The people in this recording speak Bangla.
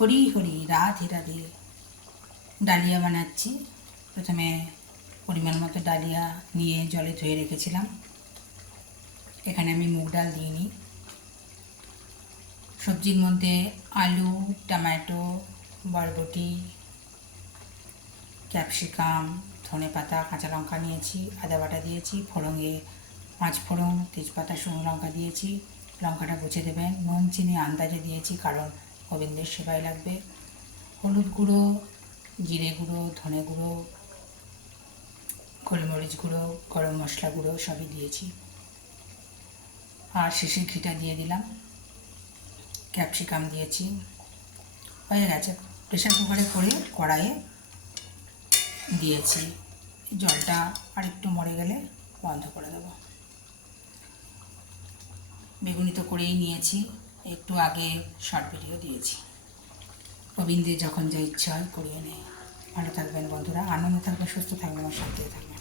হরি হরি রাধে রাধে। ডালিয়া বানাচ্ছি। প্রথমে পরিমাণ মতো ডালিয়া নিয়ে জলে ধুয়ে রেখেছিলাম। এখানে আমি মুগ ডাল দিইনি। সবজির মধ্যে আলু, টমেটো, বরবটি, ক্যাপসিকাম, ধনেপাতা, কাঁচা লঙ্কা নিয়েছি, আদা বাটা দিয়েছি, ফোড়ঙে 5 ফোড়ন, তেজপাতা, শুকনো লঙ্কা দিয়েছি। লঙ্কাটা বুঝে দেবেন। নুন চিনি আন্দাজে দিয়েছি, কারণ গোবিন্দের সেবায় লাগবে। হলুদ গুঁড়ো, জিরে গুঁড়ো, ধনে গুঁড়ো, গোলমরিচ গুঁড়ো, গরম মশলা গুঁড়ো সবই দিয়েছি। আর শেষে ঘিটা দিয়ে দিলাম। ক্যাপসিকাম দিয়েছি। হয়ে গেছে। প্রেশার কুকারে করে কড়াইয়ে দিয়েছি। জলটা আরেকটু মরে গেলে বন্ধ করে দেবো। বেগুনি তো করেই নিয়েছি, একটু আগে শর্ট ভিডিও দিয়েছি। গোবিন্দের যখন যা ইচ্ছা হয় করিয়ে নেয়। ভালো থাকবেন বন্ধুরা, আনন্দে থাকবেন, সুস্থ থাকবেন, আর শান্তিতে থাকবেন।